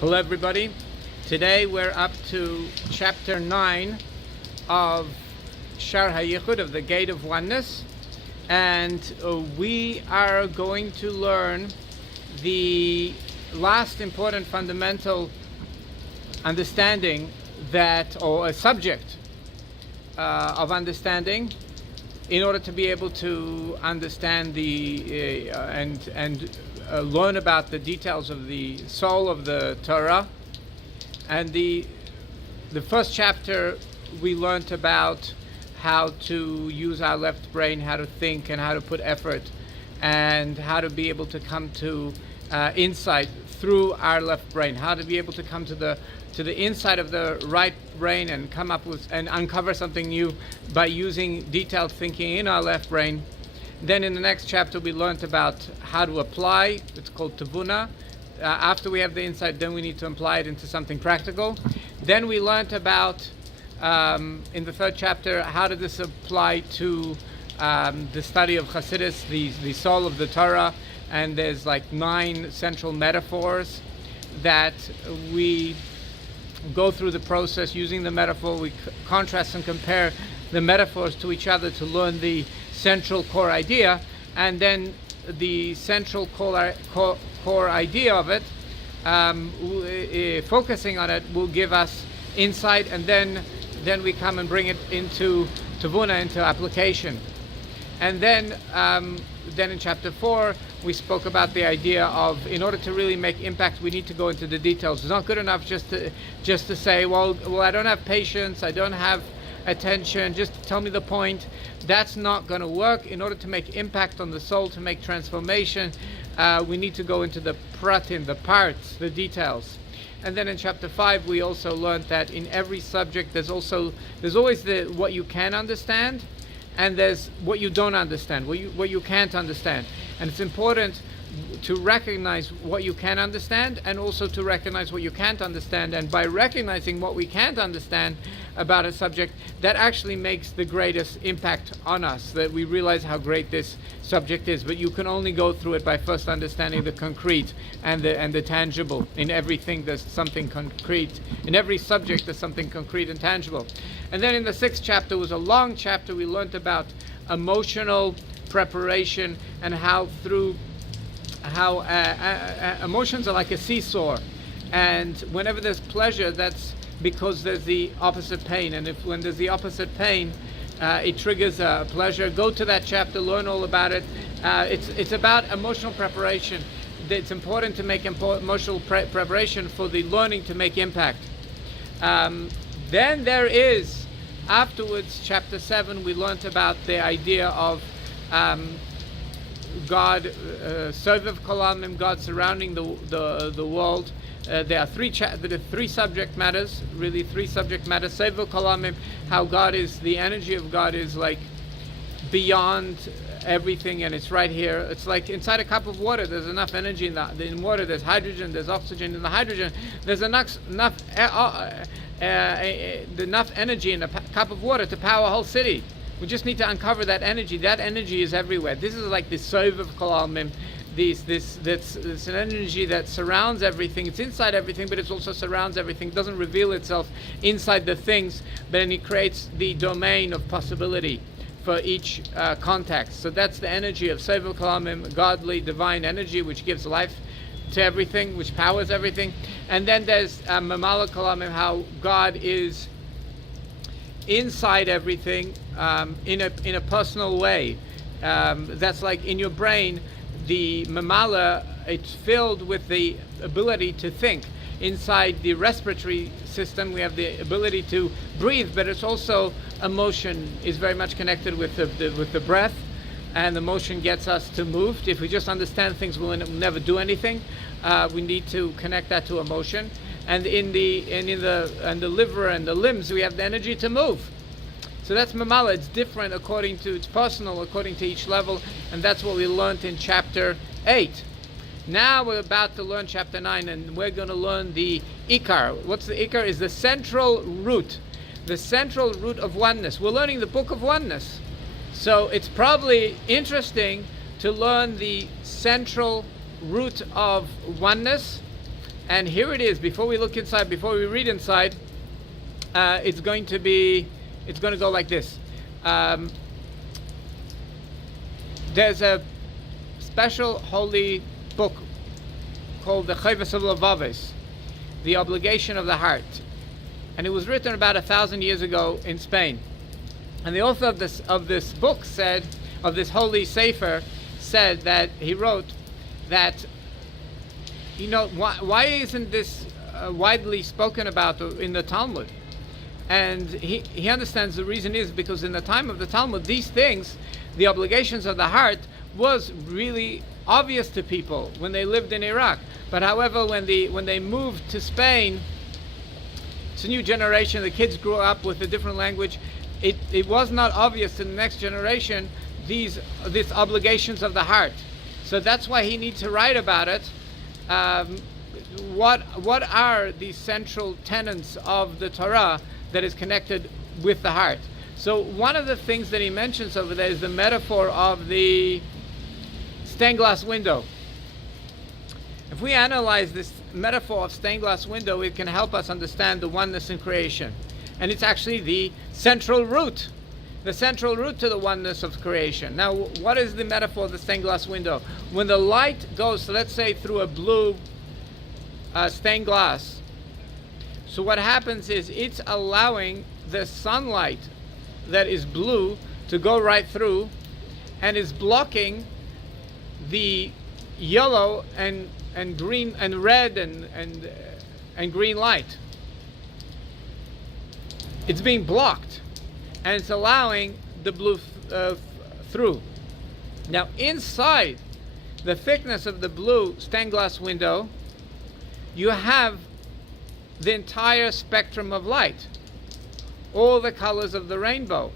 Hello everybody. Today we're up to chapter 9 of Shar HaYichud, of the Gate of Oneness, and we are going to learn the last important fundamental understanding or a subject of understanding in order to be able to understand and learn about the details of the soul of the Torah. And the first chapter we learned about how to use our left brain, how to think and how to put effort, and how to be able to come to insight through our left brain, how to be able to come to the inside of the right brain and come up with and uncover something new by using detailed thinking in our left brain. Then in the next chapter we learned about how to apply. It's called Tavuna. After we have the insight, then we need to apply it into something practical. Then we learned about, in the third chapter, how did this apply to the study of Chassidus, the soul of the Torah. And there's like 9 central metaphors that we go through the process using the metaphor. We contrast and compare the metaphors to each other to learn the central core idea, and then the central core idea of it, focusing on it, will give us insight, and then we come and bring it into Tavuna, into application. And then in chapter 4 we spoke about the idea of, in order to really make impact, we need to go into the details. It's not good enough just to say, well I don't have patience, I don't have attention, just tell me the point. That's not going to work. In order to make impact on the soul, to make transformation, we need to go into the pratim, the parts, the details. And then in chapter 5 we also learned that in every subject there's always what you can understand, and there's what you don't understand, what you can't understand. And it's important to recognize what you can understand and also to recognize what you can't understand. And by recognizing what we can't understand about a subject, that actually makes the greatest impact on us, that we realize how great this subject is. But you can only go through it by first understanding the concrete and the tangible. In everything there's something concrete. In every subject there's something concrete and tangible. And then in the 6th chapter, was a long chapter, we learned about emotional preparation and how emotions are like a seesaw, and whenever there's pleasure, that's because there's the opposite pain, and when there's the opposite pain, it triggers pleasure. Go to that chapter, learn all about it. It's about emotional preparation. It's important to make emotional preparation for the learning to make impact. Then there is, afterwards, chapter 7, we learned about the idea of God, Sovev Kolamim, God surrounding the world. There are three subject matters, really 3 subject matters. Sovev Kolamim, how God is, the energy of God is like beyond everything, and it's right here. It's like inside a cup of water. There's enough energy in water. There's hydrogen. There's oxygen in the hydrogen. There's enough energy in a cup of water to power a whole city. We just need to uncover that energy. That energy is everywhere. This is like the Sovev Kolamim. That's an energy that surrounds everything. It's inside everything, but it also surrounds everything. It doesn't reveal itself inside the things, but then it creates the domain of possibility for each context. So that's the energy of Sovev Kolamim, godly, divine energy, which gives life to everything, which powers everything. And then there's Mamala Kolamim, how God is inside everything, in a personal way. That's like in your brain, the mamala, it's filled with the ability to think. Inside the respiratory system we have the ability to breathe, but it's also emotion is very much connected with the breath, and the motion gets us to move. If we just understand things, we'll never do anything. We need to connect that to emotion. And in the liver and the limbs, we have the energy to move. So that's mamala. It's different it's personal according to each level, and that's what we learned in chapter 8. Now we're about to learn chapter 9, and we're going to learn the Ikar. What's the Ikar? Is the central root of oneness. We're learning the book of oneness. So it's probably interesting to learn the central root of oneness And here it is. Before we look inside, before we read inside, it's going to go like this. There's a special holy book called the Chayvus of Lavaves, the obligation of the heart, and it was written about 1,000 years ago in Spain. And the author of this book said, of this holy sefer, said that he wrote that, why isn't this widely spoken about in the Talmud? And he understands the reason is because in the time of the Talmud, these things, the obligations of the heart, was really obvious to people when they lived in Iraq. But however, when they moved to Spain, it's a new generation, the kids grew up with a different language, it was not obvious to the next generation these obligations of the heart. So that's why he needs to write about it. What are the central tenets of the Torah that is connected with the heart? So one of the things that he mentions over there is the metaphor of the stained glass window. If we analyze this metaphor of stained glass window, it can help us understand the oneness in creation. And it's actually the central root to the oneness of creation. Now, what is the metaphor of the stained glass window? When the light goes, so let's say through a blue stained glass, so what happens is it's allowing the sunlight that is blue to go right through, and is blocking the yellow and green and red and green light. It's being blocked, and it's allowing the blue through. Now, inside the thickness of the blue stained glass window, you have the entire spectrum of light, all the colors of the rainbow,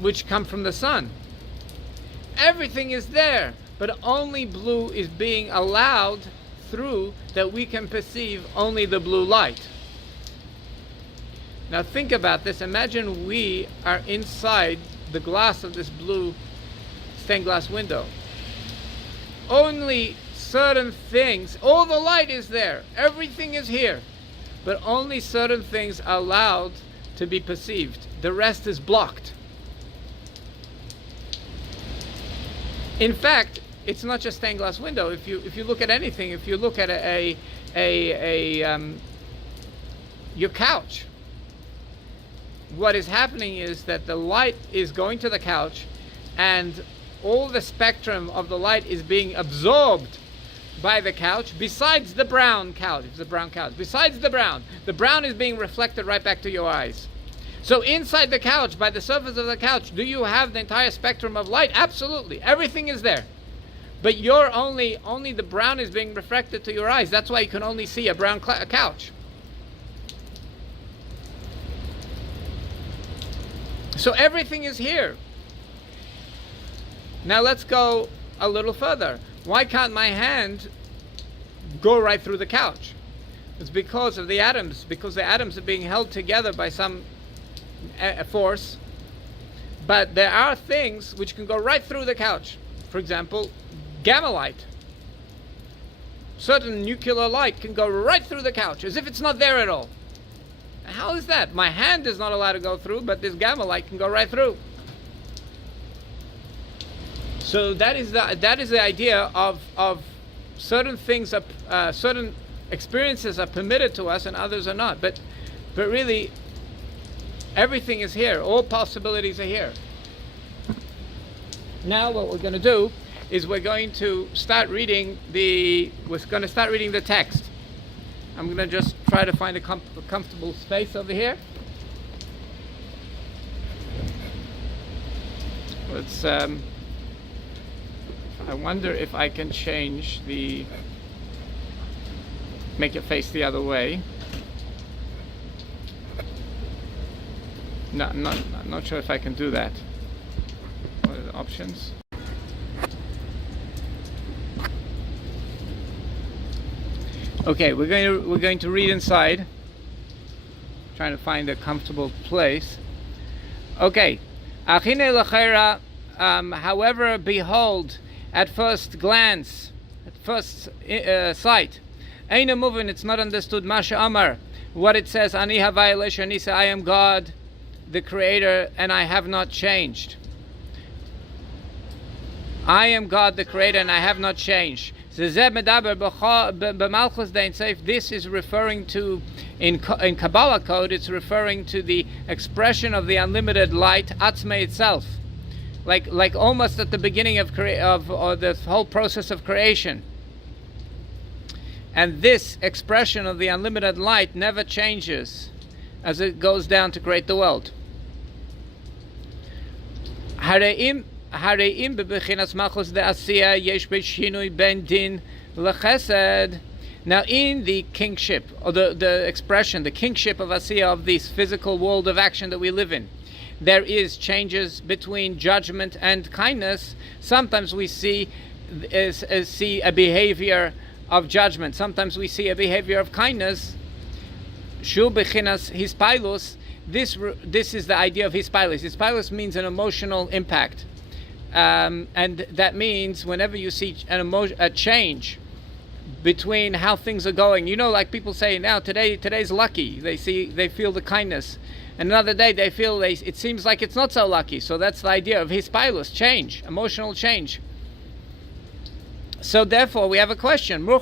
which come from the sun. Everything is there, but only blue is being allowed through, that we can perceive only the blue light. Now think about this. Imagine we are inside the glass of this blue stained glass window. Only certain things, all the light is there, everything is here, but only certain things are allowed to be perceived. The rest is blocked. In fact, it's not just stained glass window. If you look at anything, if you look at your couch, what is happening is that the light is going to the couch, and all the spectrum of the light is being absorbed by the couch, besides the brown couch. It's a brown couch. Besides the brown is being reflected right back to your eyes. So inside the couch, by the surface of the couch, do you have the entire spectrum of light? Absolutely. Everything is there. But you're only the brown is being reflected to your eyes. That's why you can only see a brown couch. So everything is here. Now let's go a little further. Why can't my hand go right through the couch? It's because of the atoms. Because the atoms are being held together by some force. But there are things which can go right through the couch. For example, gamma light. Certain nuclear light can go right through the couch, as if it's not there at all. How is that? My hand is not allowed to go through, but this gamma light can go right through. So that is the idea of certain things, certain experiences are permitted to us and others are not. But really, everything is here. All possibilities are here. Now what we're going to do is we're going to start reading the text. I'm going to just try to find a comfortable space over here. Let's. I wonder if I can make it face the other way. No, I'm not sure if I can do that. What are the options? Okay, we're going to read inside. Trying to find a comfortable place. Okay. However, behold, at first glance, at first sight, Ein moving, it's not understood. Masha Amar, what it says, Ani Havai Leshanisa, I am God, the Creator, and I have not changed. I am God, the Creator, and I have not changed. This is referring to, in Kabbalah code, it's referring to the expression of the unlimited light, Atzme itself. Like almost at the beginning of the whole process of creation. And this expression of the unlimited light never changes as it goes down to create the world. Now in the kingship, or the expression, the kingship of Asiya, of this physical world of action that we live in, there is changes between judgment and kindness. Sometimes we see a behavior of judgment. Sometimes we see a behavior of kindness. Shul bechinas hispilus. This is the idea of hispilus. Hispilus means an emotional impact, and that means whenever you see a change between how things are going, like people say now, today's lucky. They feel the kindness. And another day they feel it seems like it's not so lucky. So that's the idea of hispilus, change, emotional change. So therefore we have a question. We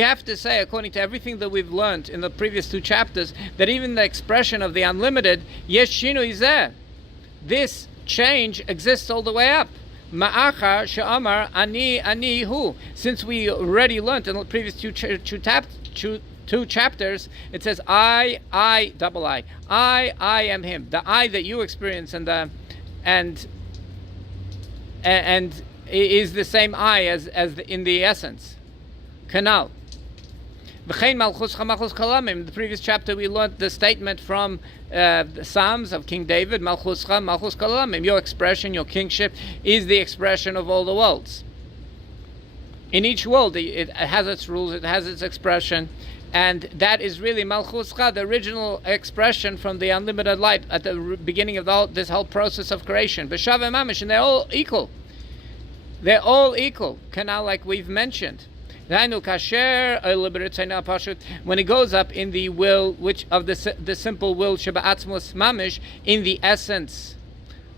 have to say, according to everything that we've learned in the previous 2 chapters, that even the expression of the unlimited, yesh shinu is there. This change exists all the way up. Ma'achar she'amar ani hu. Since we already learned in the previous two chapters, it says I am him. The I that you experience and is the same I as in the essence. Kanal. In the previous chapter we learned the statement from the Psalms of King David, Malchuscha, Malchus Kalamim. Your expression, your kingship is the expression of all the worlds. In each world it has its rules, it has its expression, and that is really Malchuscha, the original expression from the unlimited light at the beginning of this whole process of creation. B'shaveh mamish, and they're all equal. They're all equal, canal, like we've mentioned. When it goes up in the will, which of the simple will, Sheba'atzmos mamish, in the essence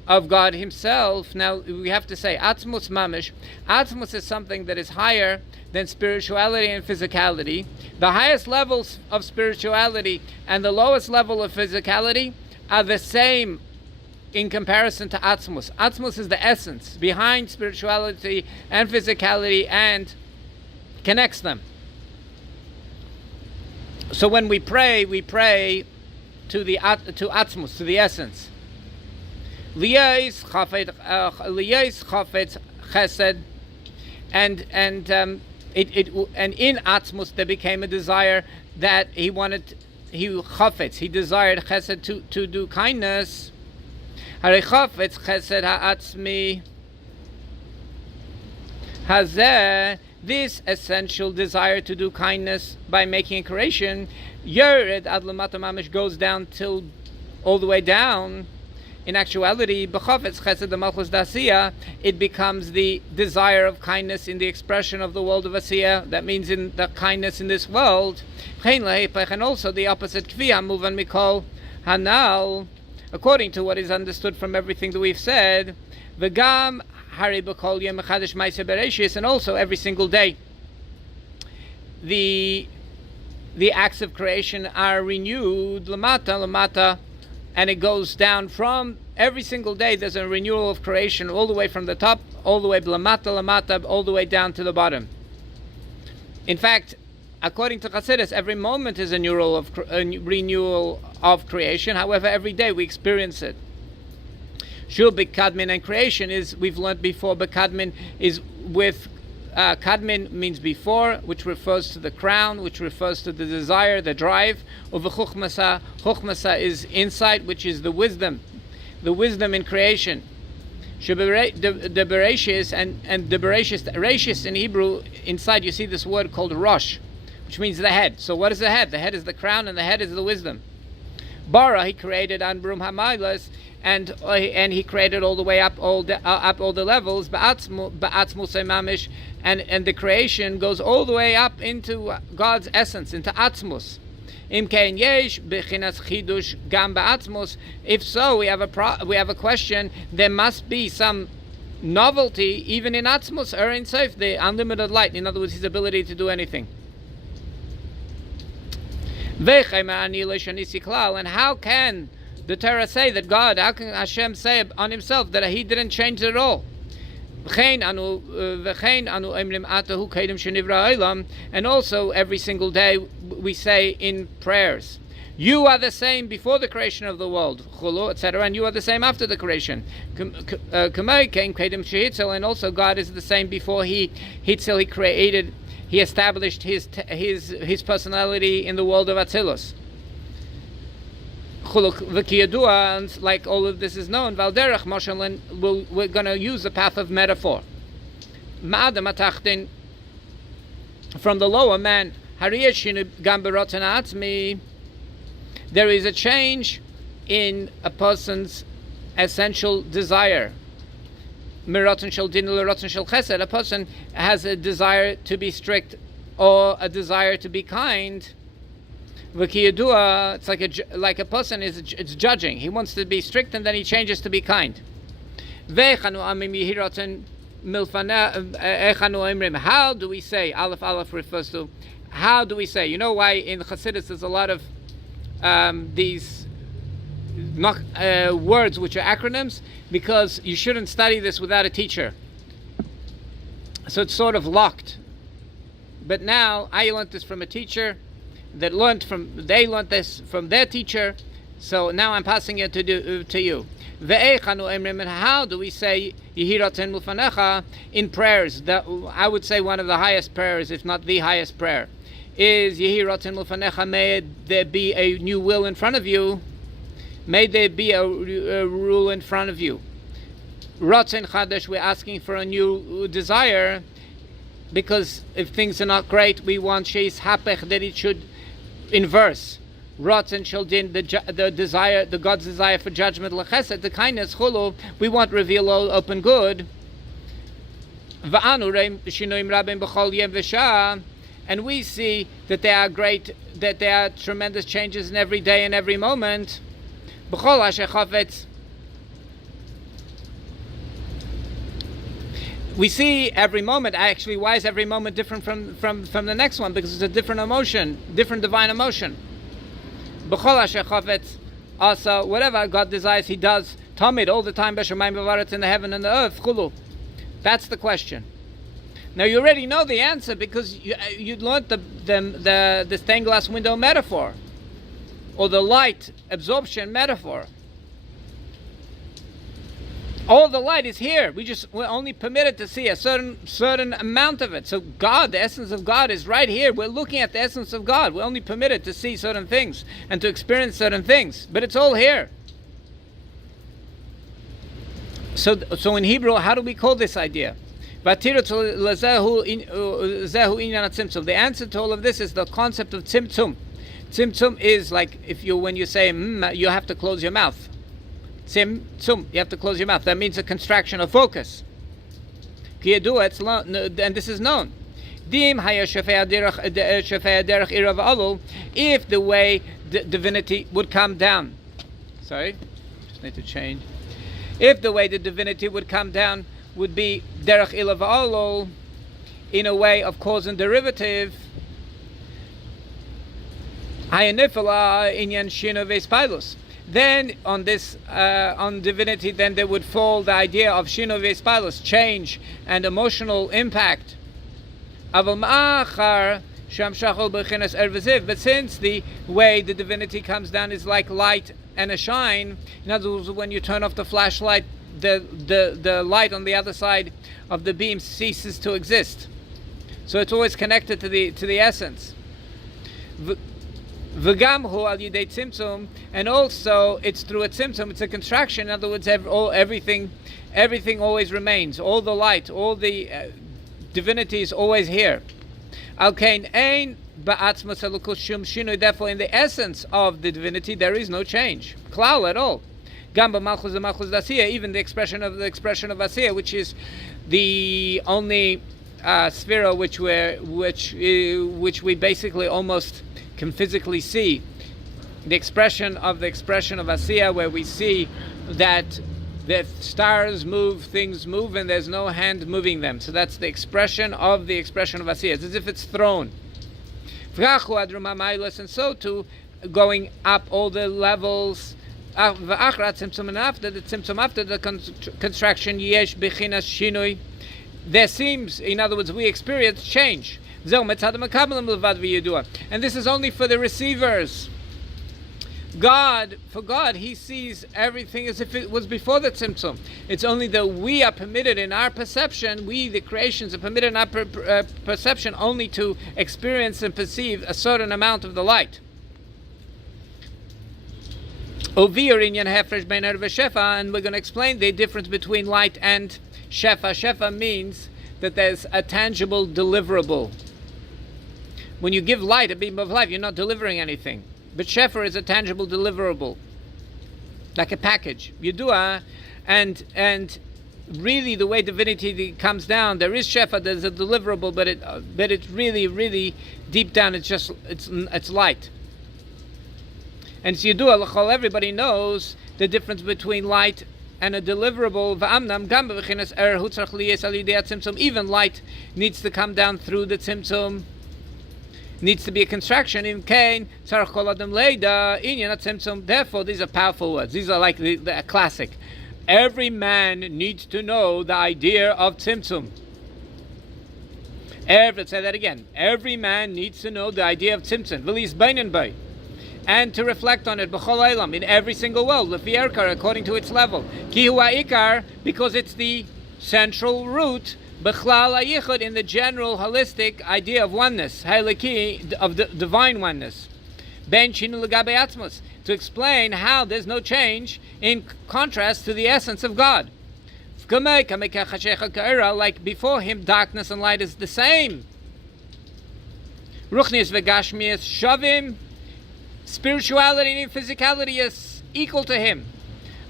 of God Himself. Now we have to say Atzmos mamish. Atzmos is something that is higher than spirituality and physicality. The highest levels of spirituality and the lowest level of physicality are the same in comparison to Atzmos. Atzmos is the essence behind spirituality and physicality and connects them. So when we pray to Atzmos, to the essence. Liyais chafetz chesed, and in Atzmos there became a desire that he desired chesed to do kindness. Harei chafetz chesed ha'atzmi hazeh, this essential desire to do kindness by making a creation, Yered ad lamata mamish, goes down till all the way down. In actuality, b'chafetz chesed the malchus d'asiya, it becomes the desire of kindness in the expression of the world of asiya. That means in the kindness in this world. And also the opposite, kviya muvan mikol hanal, according to what is understood from everything that we've said. V'gam hari b'kol yom echadish ma'aseh bereshis, and also every single day the acts of creation are renewed lamata, and it goes down from every single day. There's a renewal of creation all the way from the top, all the way lamata, all the way down to the bottom. In fact, according to Chassidus, every moment is a renewal of creation. However, every day we experience it. Shul B'Kadmin, and creation is, we've learned before, B'Kadmin is with, Kadmin means before, which refers to the crown, which refers to the desire, the drive. Over Chuchmasa, Chuchmasa is insight, which is the wisdom in creation. The Bereshis, and the Bereshis in Hebrew, inside you see this word called Rosh, which means the head. So what is the head? The head is the crown, and the head is the wisdom. Bara, he created Anbrum Hamaylas, and he created all the way up all the levels, and the creation goes all the way up into God's essence, into Atzmus. If so, we have a question. There must be some novelty even in Atzmus, or in Sof, the unlimited light. In other words, his ability to do anything. And how can the Torah say that God, how can Hashem say on himself that he didn't change it at all? And also every single day we say in prayers, you are the same before the creation of the world, etc., and you are the same after the creation. And also God is the same before he created, he established his personality in the world of Atzilus. And like all of this is known, we're going to use the path of metaphor. From the lower man, there is a change in a person's essential desire. A person has a desire to be strict or a desire to be kind. It's like a person it's judging. He wants to be strict and then he changes to be kind. How do we say? Aleph refers to how do we say? You know why in Chassidus there's a lot of these words which are acronyms? Because you shouldn't study this without a teacher. So it's sort of locked. But now I learned this from a teacher. They learned this from their teacher, so now I'm passing it to you. And how do we say in prayers? I would say one of the highest prayers, if not the highest prayer, is may there be a new will in front of you. May there be a rule in front of you. Ratzon Chadash, we're asking for a new desire, because if things are not great, we want Sheis Hapech, that it should inverse. Ratzon Shaldin, the desire, the God's desire for judgment, Lechesed, the kindness, Chulu, we want reveal open good. Va'anu reim shinoim rabim b'chol yem v'shah, and we see that there are tremendous changes in every day and every moment. B'chol asher chafetz. We see every moment. Actually, why is every moment different from the next one? Because it's a different emotion, different divine emotion. B'chol asher chavetz asa, whatever God desires, He does. Tamid, all the time. B'shamayim v'varetz, in the heaven and the earth. Chulu. That's the question. Now you already know the answer because you learned the stained glass window metaphor, or the light absorption metaphor. All the light is here. We're only permitted to see a certain amount of it. So God, the essence of God, is right here. We're looking at the essence of God. We're only permitted to see certain things and to experience certain things. But it's all here. So in Hebrew, how do we call this idea? The answer to all of this is the concept of tzimtzum. Tzimtzum is like when you say you have to close your mouth. Tzimtzum, you have to close your mouth. That means a contraction of focus. And this is known. If the way divinity would come down, just need to change. If the way the divinity would come down would be derech ila v'alo, in a way of cause and derivative, then on divinity, then there would fall the idea of shino v'espilus, change and emotional impact. But since the way the divinity comes down is like light and a shine, in other words, when you turn off the flashlight, the light on the other side of the beam ceases to exist. So it's always connected to the essence. V'gamhu al yidei tzimtzum, and also it's through a tzimtzum. It's a contraction. In other words, everything always remains. All the light, all the divinity is always here. Al kain ein ba'atzmas elokus shum shinui. Therefore, in the essence of the divinity, there is no change, klal at all. Gamba Malchus the Malchus Asiya, even the expression of Asiya, which is the only sphere which we basically almost can physically see. The expression of Asiya, where we see that the stars move, things move, and there's no hand moving them. So that's the expression of Asiya. It's as if it's thrown. And so too, going up all the levels. After the tzimtzum, after the contraction, yesh bechinas shinui. There seems, in other words, we experience change. And this is only for the receivers. For God, He sees everything as if it was before the tzimtzum. It's only that we are permitted in our perception, we, the creations, are permitted in our perception only to experience and perceive a certain amount of the light. And we're going to explain the difference between light and shefa. Shefa means that there's a tangible deliverable. When you give light, a beam of light, you're not delivering anything. But shefa is a tangible deliverable, like a package. Yedua, and really the way divinity comes down, there is shefa, there's a deliverable, but it's really, really deep down. It's light. And it's Yedua l'chol, everybody knows the difference between light and a deliverable. Even light needs to come down through the tzimtzum. Needs to be a contraction. Therefore, these are powerful words. These are like the classic. Every man needs to know the idea of tzimtzum. Let's say that again. Every man needs to know the idea of tzimtzum. And to reflect on it in every single world, according to its level. Because it's the central root in the general holistic idea of oneness, of the divine oneness. To explain how there's no change in contrast to the essence of God. Like before Him, darkness and light is the same. Ruchnius v'gashmius shavim. Spirituality and physicality is equal to Him.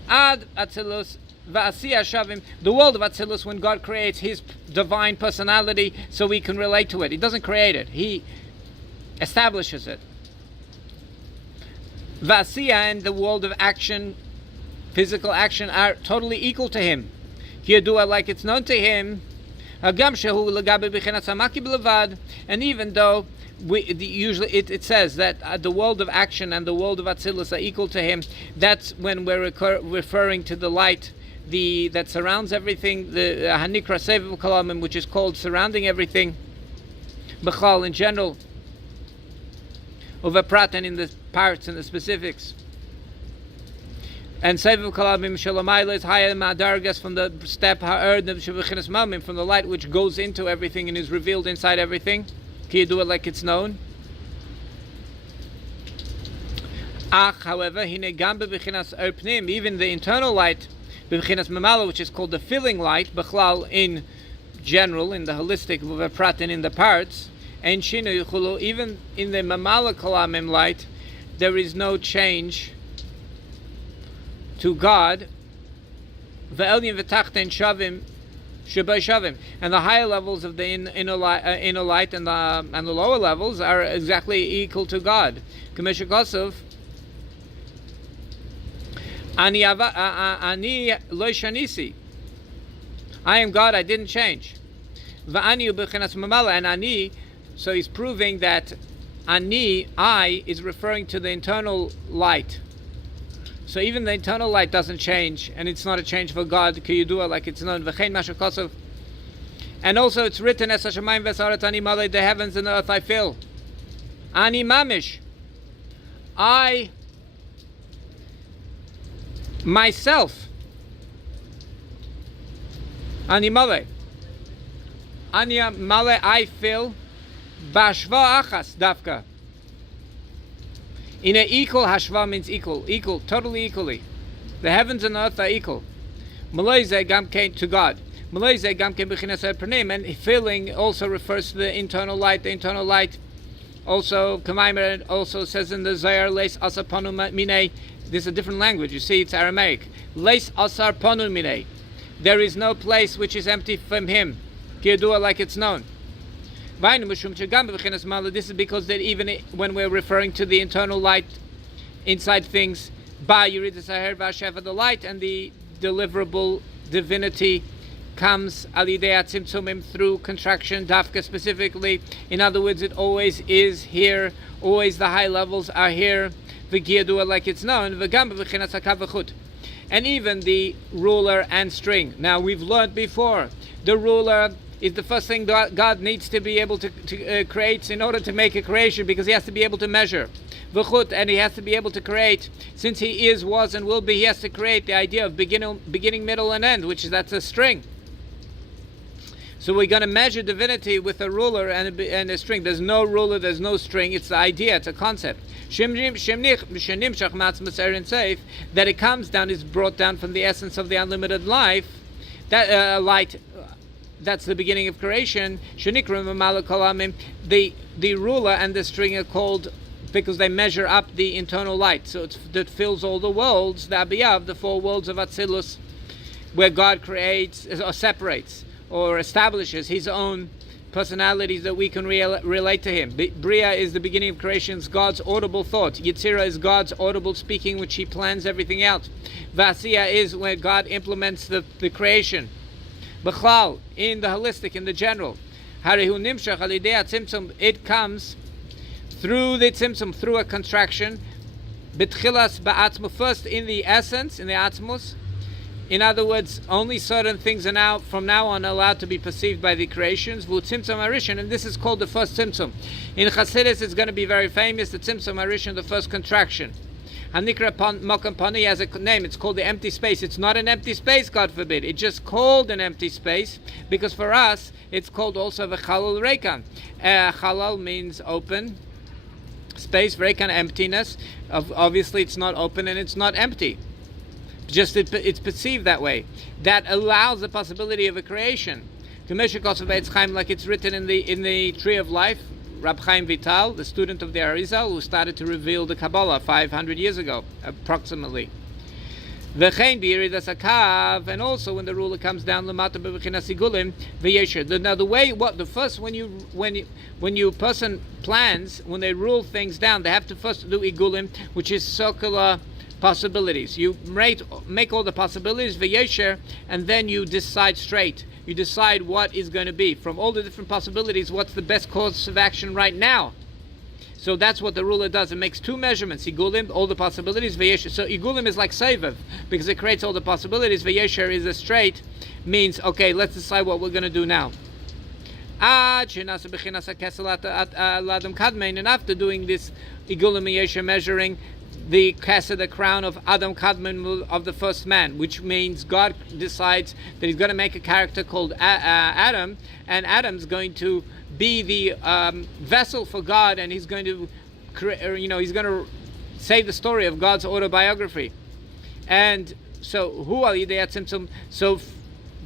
Ad Atzilus v'Asiya Shavim. The world of Atzilus, when God creates His divine personality, so we can relate to it. He doesn't create it; He establishes it. V'Asiya and the world of action, physical action, are totally equal to Him. Yedua, like it's known to Him. And even though usually it says that the world of action and the world of Atzilus are equal to Him, that's when we're referring to the light that surrounds everything, the Hanikra Seviv Kalamim, which is called surrounding everything, Bechal in general, over Prat and in the parts and the specifics. And Seviv Kalamim Shalamayla is higher Madargas from the step Ha'erd Shevichinas Mamim, from the light which goes into everything and is revealed inside everything. Can you do it like it's known? However, even the internal light, which is called the filling light, in general, in the holistic, and in the parts, and even in the mamala kalamim light, there is no change to God. And the higher levels of the inner light and the lower levels are exactly equal to God. Ani lo shanisi. I am God, I didn't change. And ani, so he's proving that ani, I, is referring to the internal light. So even the internal light doesn't change, and it's not a change for God. Like it's known. And also it's written, as Hashemayim v'saret ani malei, the heavens and the earth I fill. Ani mamish. I myself. Ani malei. Ani malei, I fill. Bashva achas dafka. In an equal, hashva means equal, totally equally. The heavens and the earth are equal. Malayze gam came to God. Malayze gam came b'chinas pernim, and filling also refers to the internal light. The internal light also, Kamaimer also says in the Zayar, Leis asapanu mine, This is a different language. You see, it's Aramaic. Leis asar ponu minei. There is no place which is empty from him. Kiyadua, like it's known. This is because that even when we're referring to the internal light inside things, the light and the deliverable divinity comes through contraction, dafka specifically. In other words, it always is here. Always the high levels are here. Like it's known. And even the ruler and string. Now we've learned before, the ruler is the first thing God needs to be able to create in order to make a creation, because he has to be able to measure. And he has to be able to create. Since he is, was, and will be, he has to create the idea of beginning, middle, and end, that's a string. So we're going to measure divinity with a ruler and a string. There's no ruler, there's no string. It's the idea, it's a concept. That it comes down, is brought down from the essence of the unlimited life. That light, that's the beginning of creation. The ruler and the string are called because they measure up the internal light. So that fills all the worlds, the Abiyav, the four worlds of Atzilus, where God creates or separates or establishes his own personalities that we can relate to him. Bria is the beginning of creation, God's audible thought. Yitzira is God's audible speaking, which he plans everything out. Vasiya is where God implements the creation. B'chlal, in the holistic, in the general. Harihu nimshach al idei tzimtzum, it comes through the tzimtzum, through a contraction. B'tchilas ba'atzmu, first in the essence, in the atzmus. In other words, only certain things are from now on allowed to be perceived by the creations. Vu tzimtzum arishin, and this is called the first tzimtzum. In Chassidus, it's going to be very famous. The tzimtzum arishin, the first contraction. Hanikra Mokam Pani has a name. It's called the empty space. It's not an empty space, God forbid. It's just called an empty space because for us, it's called also the Chalal Reikan. Chalal means open space, Reikan emptiness. Obviously, it's not open and it's not empty. Just it's perceived that way. That allows the possibility of a creation. Like it's written in the Tree of Life. Rab Chaim Vital, the student of the Arizal, who started to reveal the Kabbalah 500 years ago, approximately. And also when the ruler comes down, now the way when you person plans, when they rule things down, they have to first do igulim, which is circular possibilities. You make all the possibilities v'yesher, and then you decide straight. You decide what is going to be from all the different possibilities. What's the best course of action right now? So that's what the ruler does. It makes two measurements: igulim, all the possibilities, v'yesher. So igulim is like sevev because it creates all the possibilities. V'yesher is a straight, means okay. Let's decide what we're going to do now. And after doing this igulim v'yesher measuring, the Kesed, the crown of Adam Kadmon, of the first man, which means God decides that he's going to make a character called Adam, and Adam's going to be the vessel for God, and he's going to he's going to say the story of God's autobiography. And so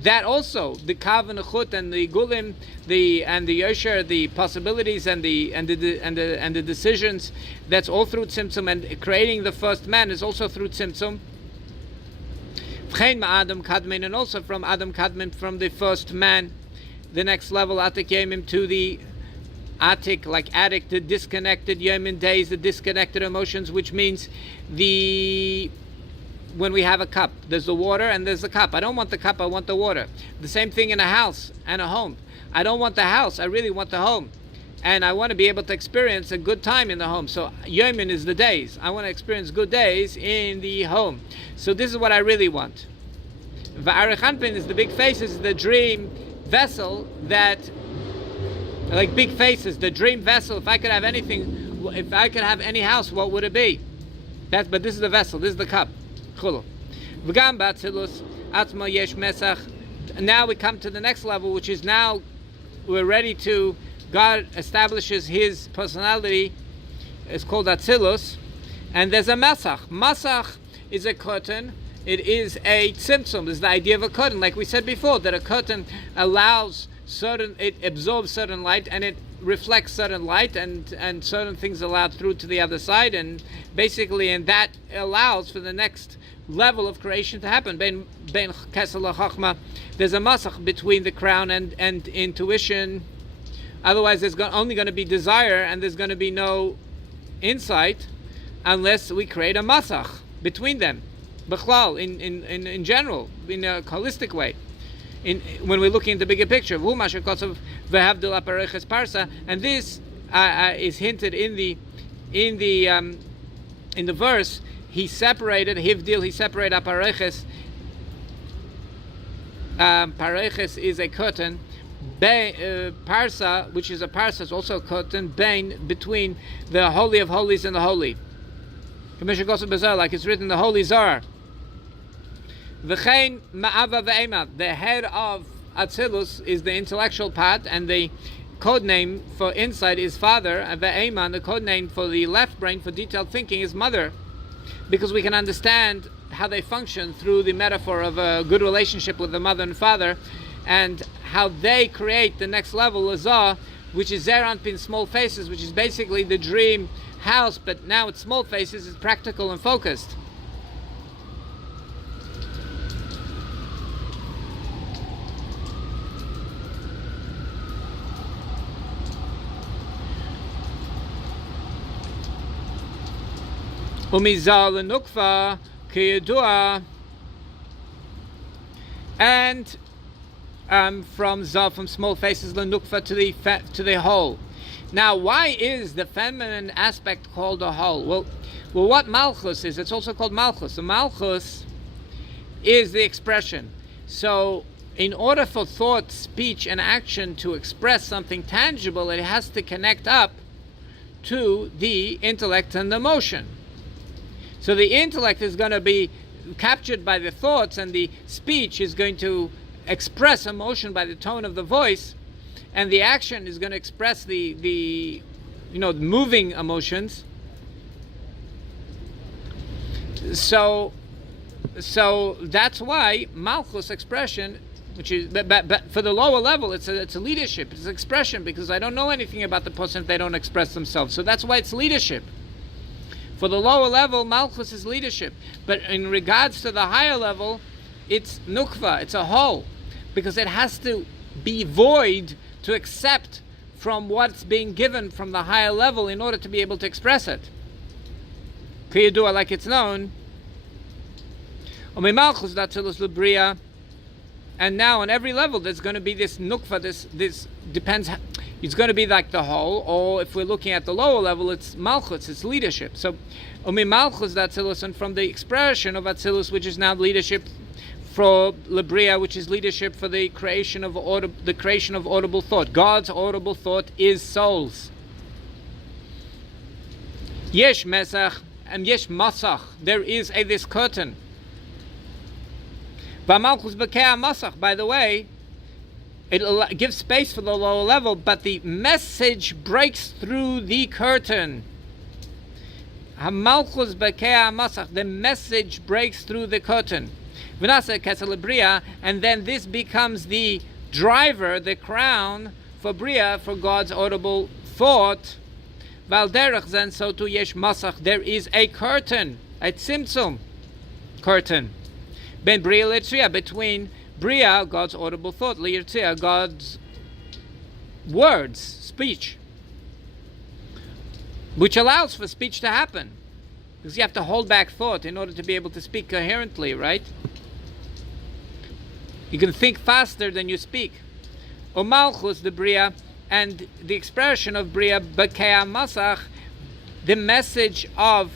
that also, the Kav and the Chut and the Gulim, the Yosher, the possibilities and the decisions, that's all through Tzimtzum, and creating the first man is also through Tzimtzum. Adam Kadmin, and also from Adam Kadmin, from the first man, the next level, Atik Yemim, to the Atik, like Attic, the disconnected Yemin days, the disconnected emotions, which means when we have a cup, there's the water and there's the cup. I don't want the cup, I want the water. The same thing in a house and a home. I don't want the house, I really want the home. And I want to be able to experience a good time in the home. So Yomin is the days. I want to experience good days in the home. So this is what I really want. Va'arichanpin is the big faces, the dream vessel that, like big faces, the dream vessel. If I could have anything, if I could have any house, what would it be? But this is the vessel, this is the cup. Now we come to the next level, which is now we're ready to, God establishes his personality. It's called Atzilus, and there's a Masach. Masach is a curtain. It is a tzimtzum. There's the idea of a curtain, like we said before, that a curtain allows it absorbs certain light, and it reflects certain light, and certain things allowed through to the other side, and basically, and that allows for the next level of creation to happen. Ben Kesel Chachma, there's a masach between the crown and intuition. Otherwise, there's only going to be desire, and there's going to be no insight unless we create a masach between them. B'chlal, in general, in a holistic way. When we're looking at the bigger picture, and this is hinted in the verse. He separated hivdil. He separated apareches. Pareches is a curtain. Parsa, which is a parsa, is also a curtain. Between the holy of holies and the holy. Like it's written in the Holy Zohar. V'chein ma'ava ve'ema. The head of Atzilus is the intellectual part, and the code name for insight is father, and ve'ema, and the code name for the left brain for detailed thinking is mother, because we can understand how they function through the metaphor of a good relationship with the mother and father, and how they create the next level, Lazah, which is Zeranpin, small faces, which is basically the dream house, but now it's small faces, it's practical and focused. Umizal nukva kiyadua, and from Zav, from small faces, lenukva to the whole. Now, why is the feminine aspect called a whole? Well, what Malchus is, it's also called Malchus. So Malchus is the expression. So, in order for thought, speech, and action to express something tangible, it has to connect up to the intellect and the emotion. So the intellect is going to be captured by the thoughts, and the speech is going to express emotion by the tone of the voice, and the action is going to express the moving emotions. So that's why Malchus expression, which is but for the lower level, it's a leadership, it's expression, because I don't know anything about the person if they don't express themselves. So that's why it's leadership. For the lower level, Malchus is leadership. But in regards to the higher level, it's nukva, it's a whole. Because it has to be void to accept from what's being given from the higher level in order to be able to express it. Kiyadua, like it's known. Malchus datzilus lebria. And now on every level there's going to be this nukva, this depends, it's going to be like the whole, or if we're looking at the lower level, it's malchus, it's leadership. So malchus datzilus, and from the expression of atzilus, which is now leadership for lebria, which is leadership for the creation of audible thought. God's audible thought is souls. Yesh mesach and yesh masach. There is this curtain. Malchus b'kei masach. By the way, it gives space for the lower level, but the message breaks through the curtain. Malchus b'kei masach. The message breaks through the curtain. And then this becomes the driver, the crown for bria, for God's audible thought. So too yesh masach. There is a curtain, a tzimtzum curtain. Ben bria le'tzria, between bria, God's audible thought, le'tzria, God's words, speech, which allows for speech to happen, because you have to hold back thought in order to be able to speak coherently, right? You can think faster than you speak. O malchus, the bria, and the expression of bria, b'kei masach, the message of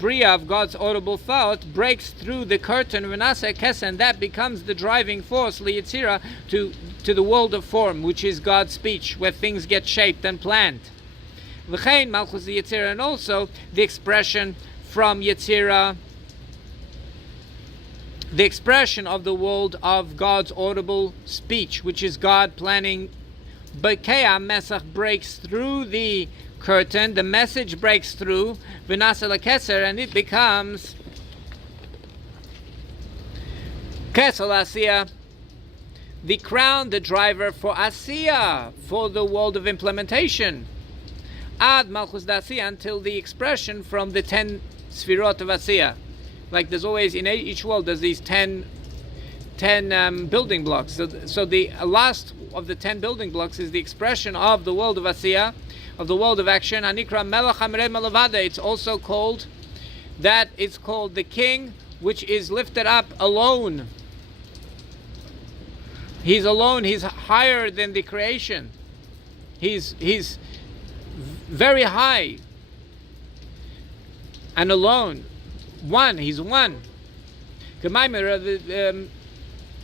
bria, of God's audible thought, breaks through the curtain, v'naseh kesen, and that becomes the driving force, liyitzira, to the world of form, which is God's speech, where things get shaped and planned. V'chein malchus yitzira, and also the expression from yitzira, the expression of the world of God's audible speech, which is God planning. B'kei mesach breaks through the curtain, the message breaks through, v'naseh l'keser, and it becomes kesel asiyah, the crown, the driver for Asiya, for the world of implementation. Ad Malchus Dasiya, until the expression from the 10 Sfirot of Asiya. Like there's always, in each world, there's these 10 building blocks. So the last of the 10 building blocks is the expression of the world of Asiya, of the world of action. Hanikra Melech Hamrei Malavada. It's also called, that it's called the king, which is lifted up alone. He's alone. He's higher than the creation. He's very high and alone. One. He's one. K'maimer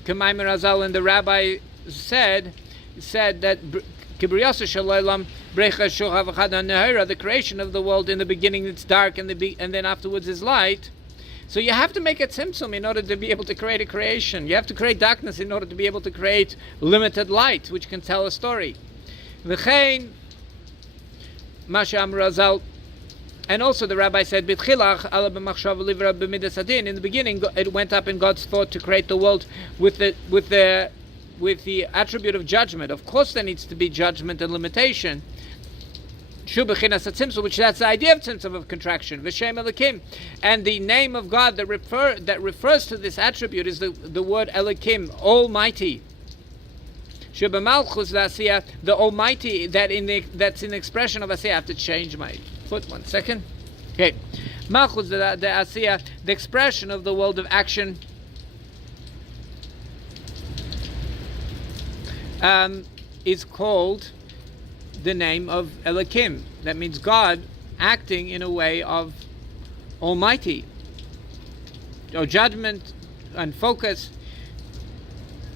Azal, and the rabbi said that the creation of the world, in the beginning it's dark and then afterwards is light. So you have to make a tzimtzum in order to be able to create a creation. You have to create darkness in order to be able to create limited light, which can tell a story. V'chein Masha Amar Azal. And also the rabbi said, in the beginning it went up in God's thought to create the world with the attribute of judgment. Of course there needs to be judgment and limitation. Which that's the idea of tzimtzum, of contraction. V'shem Elokim. And the name of God that refers to this attribute is the word Elokim, Almighty. Malchus Asiya, the Almighty, that's in the expression of Asiya. I have to change my foot 1 second. Okay. Malchus the Asiya, the expression of the world of action, is called the name of Elokim. That means God acting in a way of Almighty, or judgment and focus.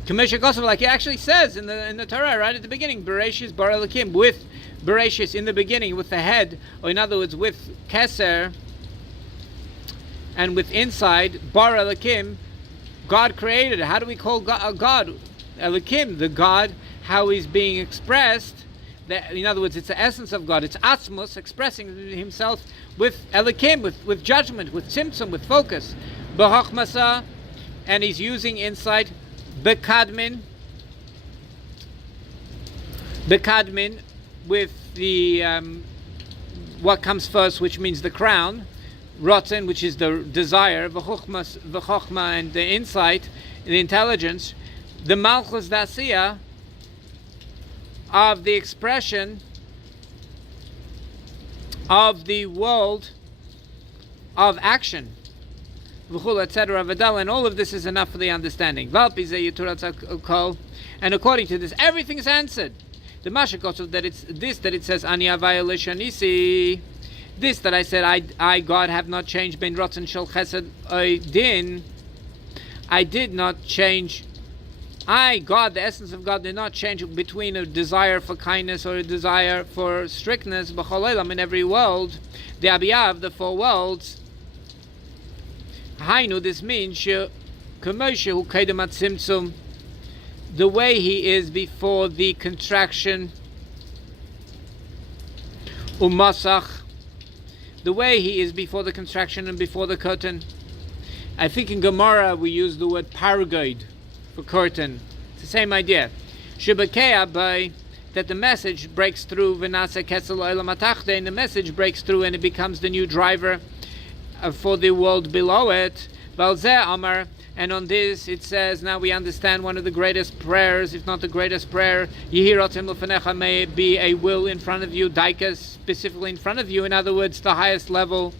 Like he actually says in the Torah right at the beginning, Bereshis bar Elokim, with Bereshis in the beginning, with the head, or in other words with Keser, and with inside bar Elokim, God created. How do we call God Elokim, the God, how he's being expressed? That, in other words, it's the essence of God. It's Atzmos expressing himself with Elokim, with judgment, with tzimtzum, with focus. B'chachmasa, and he's using insight. Bekadmin, with the what comes first, which means the crown. Rotzen, which is the desire. V'chochma, and the insight, the intelligence. The Malchus Dasiya, of the expression of the world of action, etc. And all of this is enough for the understanding. And according to this, everything is answered. The Mashakot, that it says Ani Avaya Lishanisi, this that I said, I God have not changed Ben Rotzen Shel Chesed Din. I did not change. I, God, the essence of God, did not change between a desire for kindness or a desire for strictness. B'chol in every world, the Abiyav, the 4 worlds. Hainu, this means the way he is before the contraction, umasach, the way he is before the contraction and before the curtain. I think in Gemara we use the word pargoid for curtain. It's the same idea. Shibakea, by that the message breaks through, v'nasa kesel olam atachte, and the message breaks through and it becomes the new driver for the world below it. Valzeh Amar, and on this it says, now we understand one of the greatest prayers, if not the greatest prayer. Yehi rotzim l'fanecha, may it be a will in front of you, daikas, specifically in front of you, in other words, the highest level.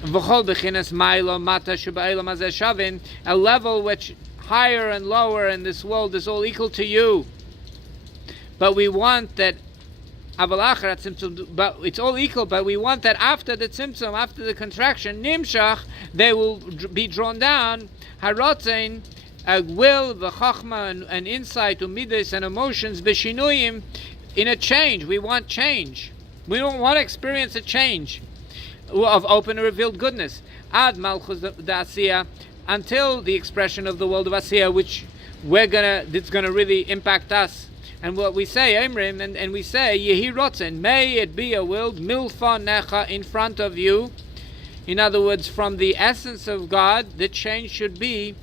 V'chol b'chinas ma'ilo mata shuba'ilo mazeh shavin, a level which higher and lower in this world is all equal to you. But we want that, but it's all equal, but we want that after the tzimtzum, after the contraction, nimshach, they will be drawn down, harotzein, a will, v'chachma, and insight, umidas, and emotions, b'shinuyim, in a change. We want change. We don't want to experience a change of open and revealed goodness. Ad malchus da'asiya, until the expression of the world of Asiya, which it's gonna really impact us. And what we say, Emrim, and we say, Yehi rotzen, may it be a will, milfa necha, in front of you. In other words, from the essence of God, the change should be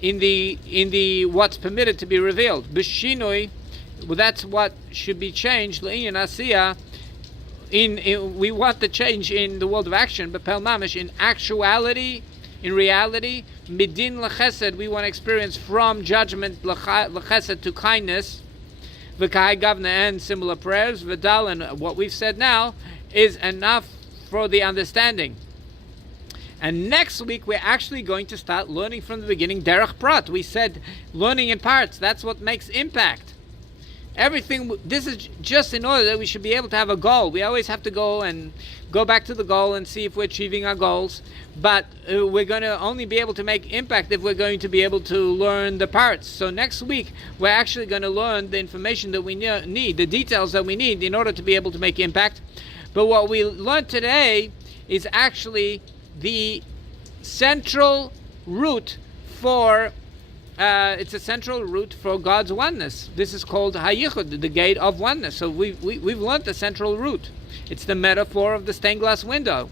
in the what's permitted to be revealed. B'shinui, well, that's what should be changed. Le'inyan asiyah, we want the change in the world of action, but pel mamish, in actuality, in reality, midin l'chesed, we want to experience from judgment l'chesed to kindness. V'kai gavna, and similar prayers. V'dal, and what we've said now is enough for the understanding. And next week we're actually going to start learning from the beginning derech prat. We said learning in parts, that's what makes impact. Everything, this is just in order that we should be able to have a goal. We always have to go back to the goal and see if we're achieving our goals. But we're going to only be able to make impact if we're going to be able to learn the parts. So next week, we're actually going to learn the information that we need, the details that we need in order to be able to make impact. But what we learned today is actually the central root for it's a central root for God's oneness. This is called Hayichud, the gate of oneness. So we've learned the central root. It's the metaphor of the stained glass window.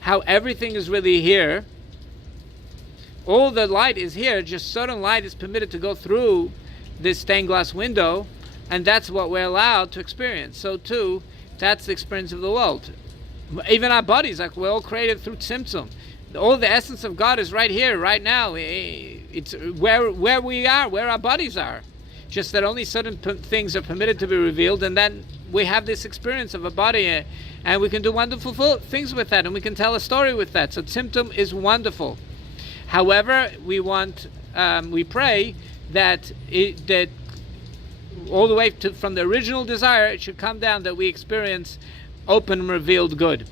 How everything is really here. All the light is here, just certain light is permitted to go through this stained glass window, and that's what we're allowed to experience. So too, that's the experience of the world. Even our bodies, like we're all created through tzimtzum. All the essence of God is right here, right now. It's where we are, where our bodies are. Just that only certain things are permitted to be revealed, and then we have this experience of a body, and we can do wonderful things with that, and we can tell a story with that. So tzimtzum is wonderful. However, we pray that that all the way from the original desire, it should come down that we experience open and revealed good.